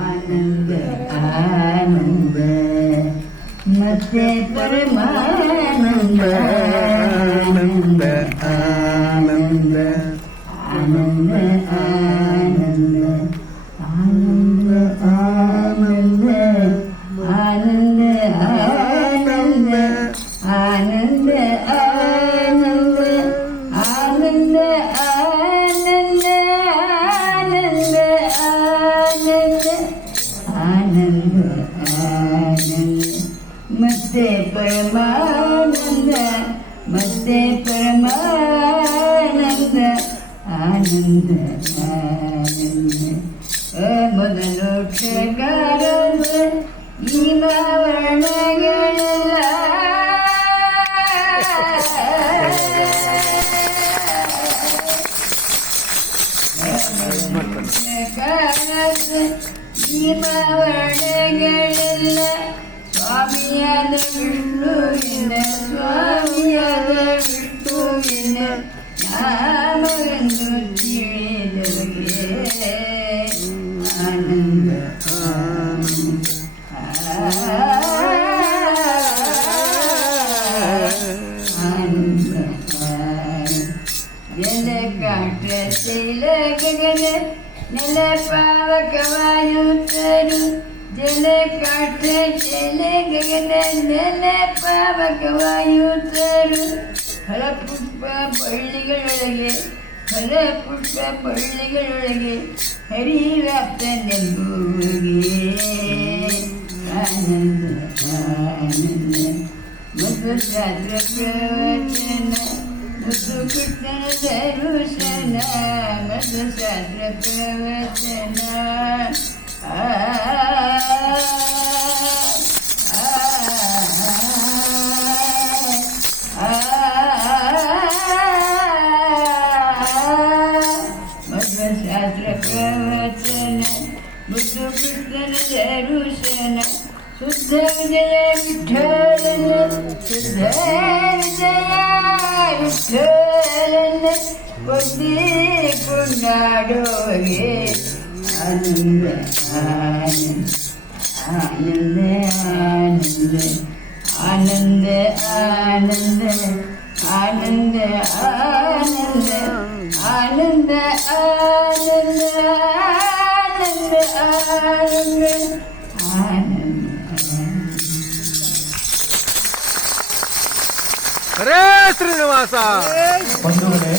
आनंद आनंद ಮತ್ತೆ ಪರಮಾನಂದ ಆನಂದ ಆನಂದ ಆನಂದ ಆನಂದ ಆನಂದ ಆನಂದ ಆನಂದ ಆನಂದ ಆನಂದ ಆನಂದ ಆನಂದ ಆನಂದ ಆನಂದ ಆನಂದ ಮತ್ತೆ ಪರಮಾನಂದ ಮತ್ತೆ ಪರಮಾನಂದ ಆನಂದ ಆನಂದ ಮೊದಲು ಕ್ಷಕಾರದ ಈ ವರ್ಣಗಳೆಲ್ಲ ಈ ವರ್ಣಗಳೆಲ್ಲ ಸ್ವಾಮಿಯಾದ ವಿಷ್ಣುವಿನ ಸ್ವಾಮಿಯಾದ ವಿಷ್ಣುವಿನ ನಾಮವೆಂದು ತಿಳಿದವರಿಗೆ ಆನಂದ ಆನಂದ ಆನಂದ ಜಲ ಕಾಟ ಶೈಲ ಗಗನ ನೆಲ ಪಾವಕವಾಯುತ್ತರು ಜಲ ಕಾಟ ಶೈಲ ಗಗನ ನೆಲ ಪಾವಕವಾಯುತ್ತರು ಫಲಪುಷ್ಪ ಬಳ್ಳಿಗಳೊಳಗೆ ಫಲಪುಷ್ಪ ಬಳ್ಳಿಗಳೊಳಗೆ ಹರಿರಾಪ್ತನೆಂಬುವರಿಗೆ ಆನಂದ ಆನಂದ ಮಧು ಶಾಸ್ತ್ರ ಪ್ರವಚನ ಮುದ್ದು ಕೃಷ್ಣನ ದರ್ಶನ ಮಧು ಶಾಸ್ತ್ರ ಪ್ರವಚನ ಮಧ್ವಶಾಸ್ತ್ರ ಪ್ರವಚನ ಮುದ್ದು ಕೃಷ್ಣನ ದರ್ಶನ ಶುದ್ಧ ವಿಜಯ ವಿಠಲನ ಶುದ್ಧ ವಿಜಯ ವಿಠಲನ ಒಂದೇ ಕೊಂಡಾಡೋಗೆ ಆನಂದ ಆನಂದ ಆನಂದ ಆನಂದ ಆನಂದ ಆನಂದ ಆನಂದ ಆನಂದ ಆನಂದ ಆನಂದ ಆನಂದ ಹರೇ ಶ್ರೀನಿವಾಸ. ಬಂಧುಗಳೇ